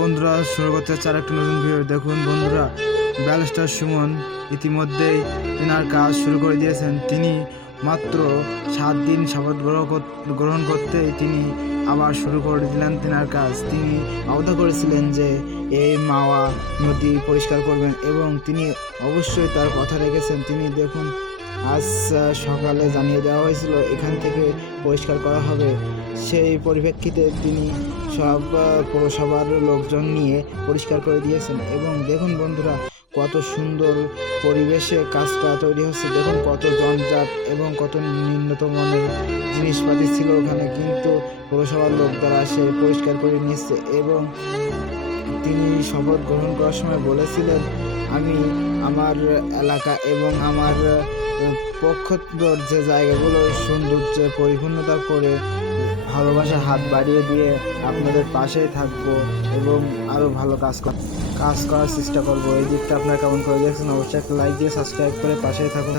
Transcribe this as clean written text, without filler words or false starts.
বন্ধুরা শুরু করতে হচ্ছে আর একটা নতুন ভিডিও। দেখুন বন্ধুরা, ব্যারিস্টার সুমন ইতিমধ্যেই তেনার কাজ শুরু করে দিয়েছেন। তিনি মাত্র 7 দিন শপথ গ্রহণ করতেই তিনি আবার শুরু করে দিলেন তেনার কাজ। তিনি আওতা করেছিলেন যে এই মাওয়া নদী পরিষ্কার করবেন এবং তিনি অবশ্যই তার কথা রেখেছেন। তিনি দেখুন আজ সকালে জানিয়ে দেওয়া হয়েছিল এখান থেকে পরিষ্কার করা হবে। সেই পরিপ্রেক্ষিতে তিনি সব পৌরসভার লোকজন নিয়ে পরিষ্কার করে দিয়েছেন এবং দেখুন বন্ধুরা কত সুন্দর পরিবেশে কাজটা তৈরি হচ্ছে। দেখুন কত জঞ্জাট এবং কত নিম্নত মানের জিনিসপাতি ছিল ওখানে, কিন্তু পৌরসভার লোক দ্বারা সে পরিষ্কার করে নিচ্ছে। এবং তিনি শপথ গ্রহণ করার সময় বলেছিলেন, আমি আমার এলাকা এবং আমার পক্ষতর যে জায়গাগুলো সৌন্দর্যে পরিপূর্ণতা করে ভালোবাসার হাত বাড়িয়ে দিয়ে আপনাদের পাশেই থাকবো এবং আরও ভালো কাজ করার চেষ্টা করব। এই দিকটা আপনারা কেমন করে দেখছেন অবশ্যই একটা লাইক দিয়ে সাবস্ক্রাইব করে পাশেই থাকুন।